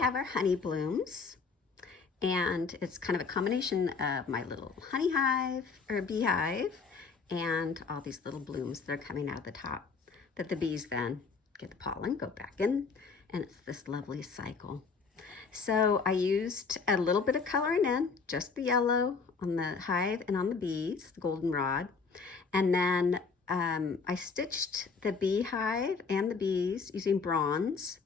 have our honey blooms, and it's kind of a combination of my little honey hive or beehive and all these little blooms that are coming out of the top that the bees then get the pollen, go back in, and it's this lovely cycle. So I used a little bit of coloring in, just the yellow on the hive and on the bees, the goldenrod, and then I stitched the beehive and the bees using bronze,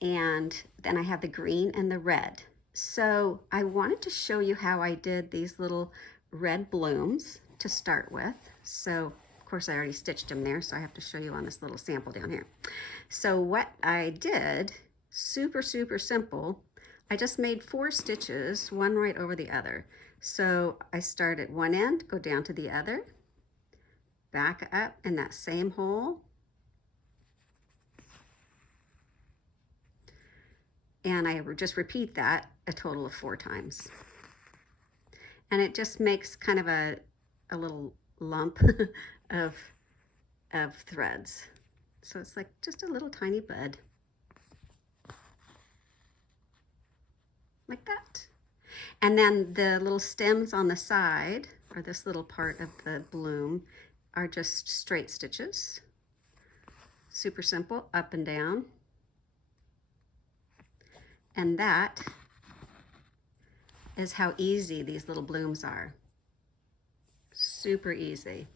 and then I have the green and the red. So I wanted to show you how I did these little red blooms to start with. So of course I already stitched them there, so I have to show you on this little sample down here. So what I did, super simple, I just made 4 stitches, one right over the other. So I start at one end, go down to the other, back up in that same hole, and I just repeat that a total of 4 times. And it just makes kind of a little lump of threads. So it's like just a little tiny bud. Like that. And then the little stems on the side, or this little part of the bloom, are just straight stitches. Super simple, up and down. And that is how easy these little blooms are. Super easy.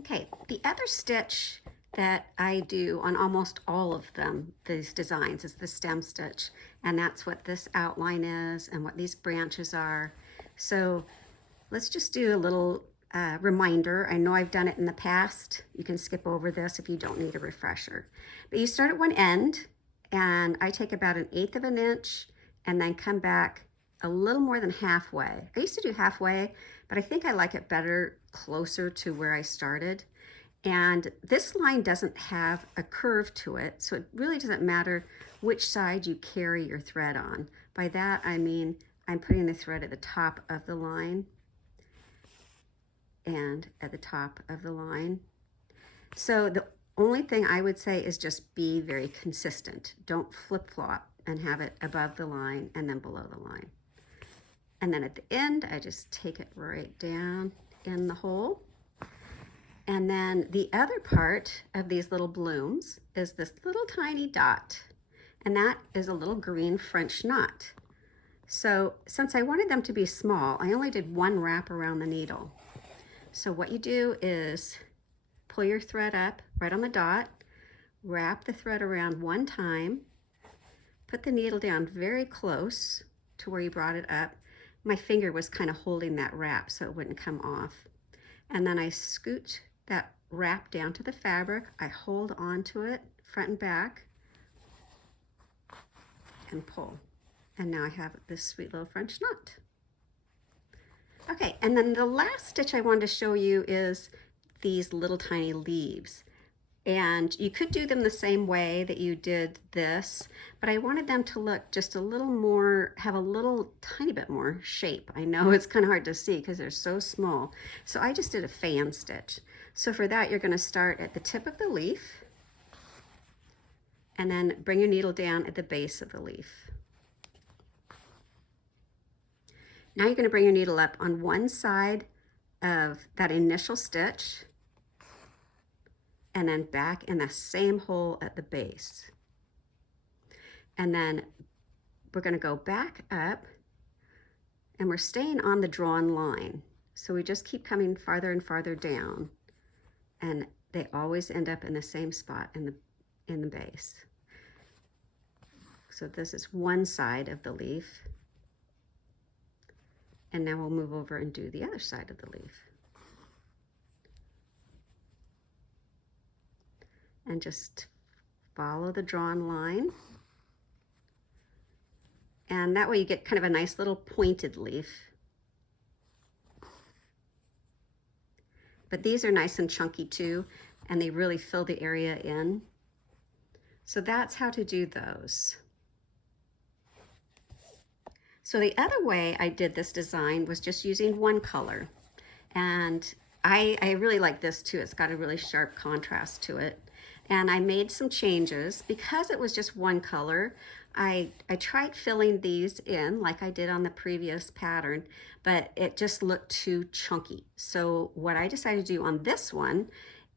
Okay, the other stitch that I do on almost all of them, these designs, is the stem stitch. And that's what this outline is and what these branches are. So let's just do a little reminder. I know I've done it in the past. You can skip over this if you don't need a refresher. But you start at one end, and I take about 1/8 of an inch and then come back a little more than halfway. I used to do halfway, but I think I like it better closer to where I started. And this line doesn't have a curve to it, so it really doesn't matter which side you carry your thread on. By that, I mean I'm putting the thread at the top of the line and at the top of the line. So the only thing I would say is just be very consistent. Don't flip-flop and have it above the line and then below the line. And then at the end, I just take it right down in the hole. And then the other part of these little blooms is this little tiny dot. And that is a little green French knot. So since I wanted them to be small, I only did 1 wrap around the needle. So what you do is pull your thread up right on the dot, wrap the thread around 1 time, put the needle down very close to where you brought it up. My finger was kind of holding that wrap so it wouldn't come off. And then I scoot that wrap down to the fabric. I hold onto it front and back and pull. And now I have this sweet little French knot. Okay, and then the last stitch I wanted to show you is these little tiny leaves. And you could do them the same way that you did this, but I wanted them to look just a little more, have a little tiny bit more shape. I know it's kind of hard to see because they're so small. So I just did a fan stitch. So for that, you're going to start at the tip of the leaf and then bring your needle down at the base of the leaf. Now you're going to bring your needle up on one side of that initial stitch and then back in the same hole at the base. And then we're going to go back up, and we're staying on the drawn line. So we just keep coming farther and farther down, and they always end up in the same spot in the base. So this is one side of the leaf. And now we'll move over and do the other side of the leaf. And just follow the drawn line. And that way you get kind of a nice little pointed leaf. But these are nice and chunky too, and they really fill the area in. So that's how to do those. So the other way I did this design was just using one color. And I really like this too. It's got a really sharp contrast to it. And I made some changes because it was just one color. I tried filling these in like I did on the previous pattern, but it just looked too chunky. So what I decided to do on this one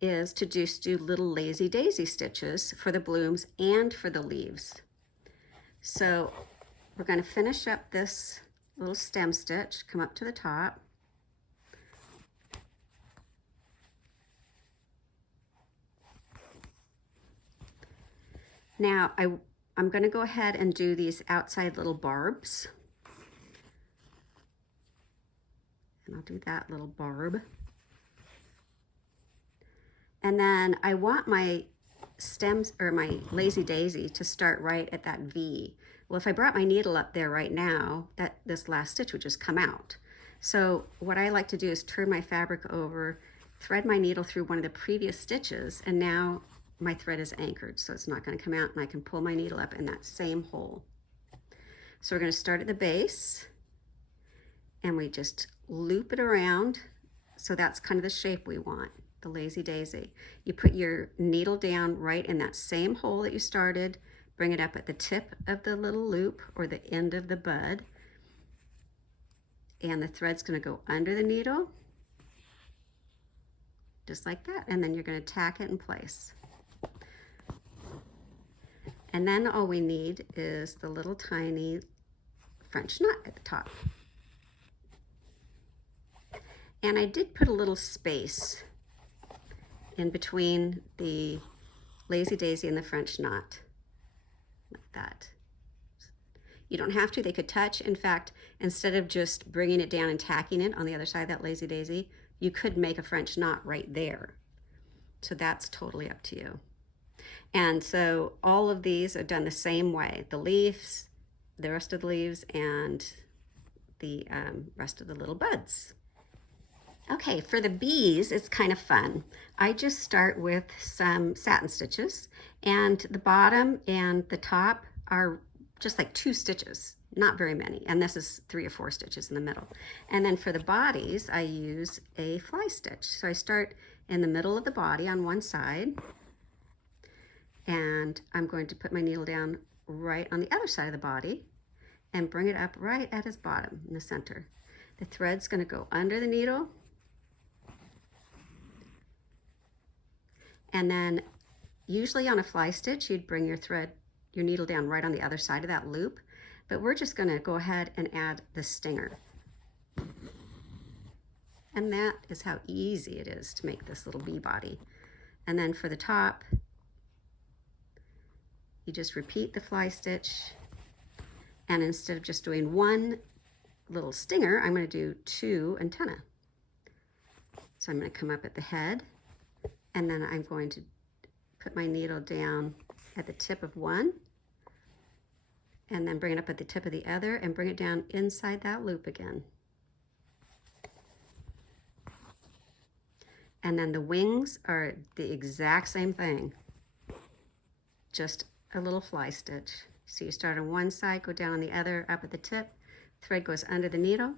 is to just do little lazy daisy stitches for the blooms and for the leaves. So we're going to finish up this little stem stitch, come up to the top. Now I'm going to go ahead and do these outside little barbs. And I'll do that little barb. And then I want my stems or my lazy daisy to start right at that V. Well, if I brought my needle up there right now, this last stitch would just come out. So what I like to do is turn my fabric over, thread my needle through one of the previous stitches, and now my thread is anchored, so it's not going to come out, and I can pull my needle up in that same hole. So we're going to start at the base, and we just loop it around. So that's kind of the shape we want, the lazy daisy. You put your needle down right in that same hole that you started, bring it up at the tip of the little loop or the end of the bud, and the thread's going to go under the needle, just like that, and then you're going to tack it in place. And then all we need is the little tiny French knot at the top. And I did put a little space in between the lazy daisy and the French knot, like that. You don't have to, they could touch. In fact, instead of just bringing it down and tacking it on the other side of that lazy daisy, you could make a French knot right there. So that's totally up to you. And so all of these are done the same way. The leaves, the rest of the leaves, and the rest of the little buds. Okay, for the bees, it's kind of fun. I just start with some satin stitches, and the bottom and the top are just like 2 stitches, not very many. And this is 3 or 4 stitches in the middle. And then for the bodies, I use a fly stitch. So I start in the middle of the body on one side, and I'm going to put my needle down right on the other side of the body and bring it up right at its bottom in the center. The thread's going to go under the needle, and then usually on a fly stitch you'd bring your needle down right on the other side of that loop, but we're just going to go ahead and add the stinger. And that is how easy it is to make this little bee body. And then for the top, you just repeat the fly stitch, and instead of just doing 1 little stinger, I'm going to do 2 antennae. So I'm going to come up at the head, and then I'm going to put my needle down at the tip of one, and then bring it up at the tip of the other, and bring it down inside that loop again. And then the wings are the exact same thing, just a little fly stitch. So you start on one side, go down on the other, up at the tip, thread goes under the needle,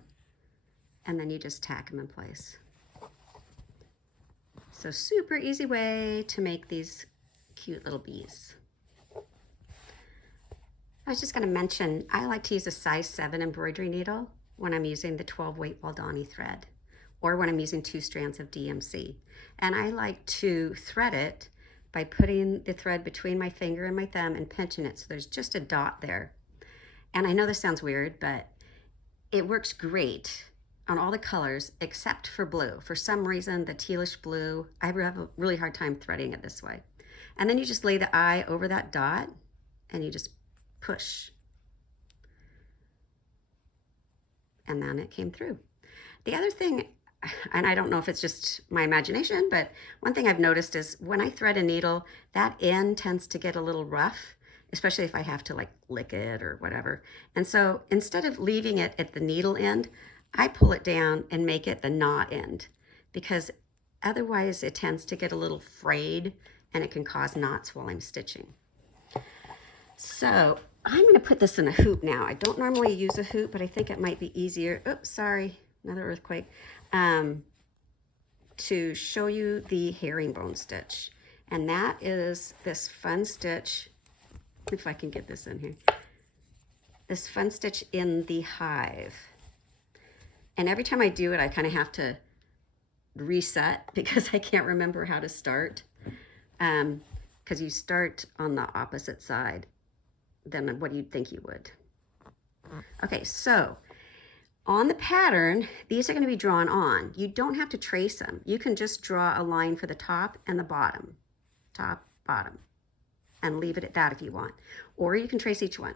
and then you just tack them in place. So super easy way to make these cute little bees. I was just going to mention, I like to use a size 7 embroidery needle when I'm using the 12 weight Waldani thread, or when I'm using 2 strands of DMC. And I like to thread it by putting the thread between my finger and my thumb and pinching it so there's just a dot there. And I know this sounds weird, but it works great on all the colors except for blue. For some reason, the tealish blue, I have a really hard time threading it this way. And then you just lay the eye over that dot and you just push. And then it came through. The other thing, and I don't know if it's just my imagination, but one thing I've noticed is when I thread a needle, that end tends to get a little rough, especially if I have to like lick it or whatever. And so instead of leaving it at the needle end, I pull it down and make it the knot end, because otherwise it tends to get a little frayed and it can cause knots while I'm stitching. So I'm going to put this in a hoop now. I don't normally use a hoop, but I think it might be easier. Oops, sorry, another earthquake. To show you the herringbone stitch. And that is this fun stitch, if I can get this in here, this fun stitch in the hive. And every time I do it, I kind of have to reset because I can't remember how to start. Because you start on the opposite side than what you'd think you would. Okay, so on the pattern, these are going to be drawn on. You don't have to trace them. You can just draw a line for the top and the bottom. Top, bottom. And leave it at that if you want. Or you can trace each one.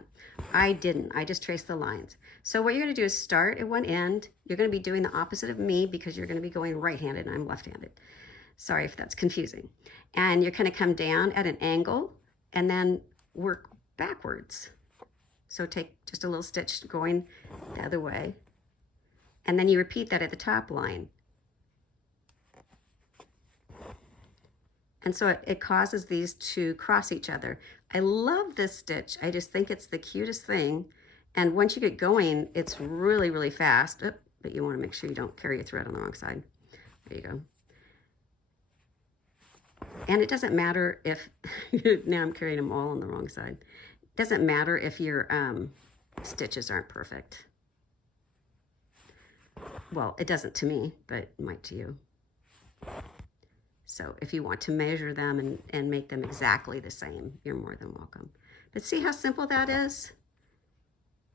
I didn't. I just traced the lines. So what you're going to do is start at one end. You're going to be doing the opposite of me because you're going to be going right-handed and I'm left-handed. Sorry if that's confusing. And you're going to come down at an angle and then work backwards. So take just a little stitch going the other way. And then you repeat that at the top line. And so it causes these to cross each other. I love this stitch. I just think it's the cutest thing. And once you get going, it's really, really fast. Oh, but you want to make sure you don't carry your thread on the wrong side. There you go. And it doesn't matter if, now I'm carrying them all on the wrong side. It doesn't matter if your stitches aren't perfect. Well, it doesn't to me, but it might to you. So if you want to measure them and make them exactly the same, you're more than welcome. But see how simple that is?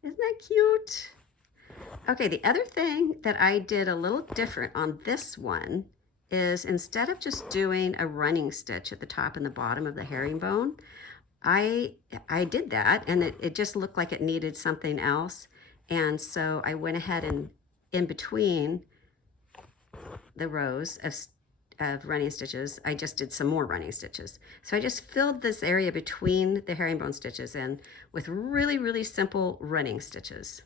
Isn't that cute? Okay, the other thing that I did a little different on this one is instead of just doing a running stitch at the top and the bottom of the herringbone, I did that and it just looked like it needed something else. And so I went ahead and in between the rows of running stitches, I just did some more running stitches. So I just filled this area between the herringbone stitches in with really, really simple running stitches.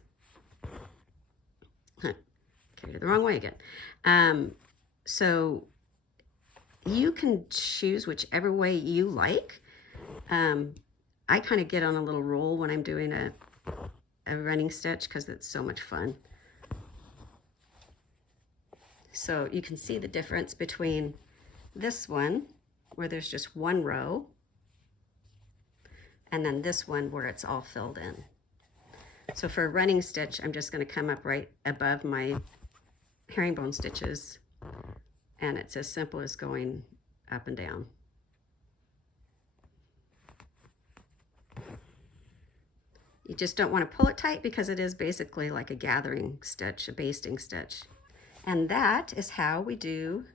Carried it the wrong way again. So you can choose whichever way you like. I kind of get on a little roll when I'm doing a running stitch because it's so much fun. So you can see the difference between this one, where there's just one row, and then this one where it's all filled in. So for a running stitch, I'm just going to come up right above my herringbone stitches, and it's as simple as going up and down. You just don't want to pull it tight because it is basically like a gathering stitch, a basting stitch. And that is how we do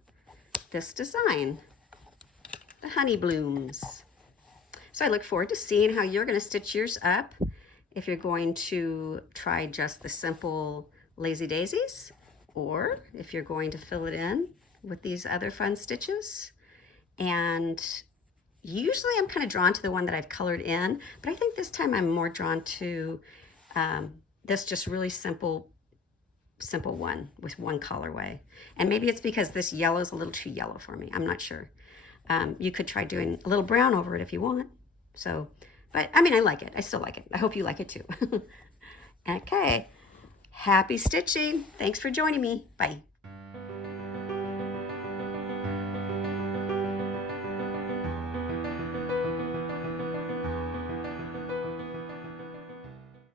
this design, the honey blooms. So I look forward to seeing how you're going to stitch yours up. If you're going to try just the simple lazy daisies, or if you're going to fill it in with these other fun stitches. And usually I'm kind of drawn to the one that I've colored in, but I think this time I'm more drawn to this just really simple one with one colorway. And maybe it's because this yellow is a little too yellow for me. I'm not sure. You could try doing a little brown over it if you want. So, but I mean, I like it. I still like it. I hope you like it too. Okay. Happy stitching. Thanks for joining me. Bye.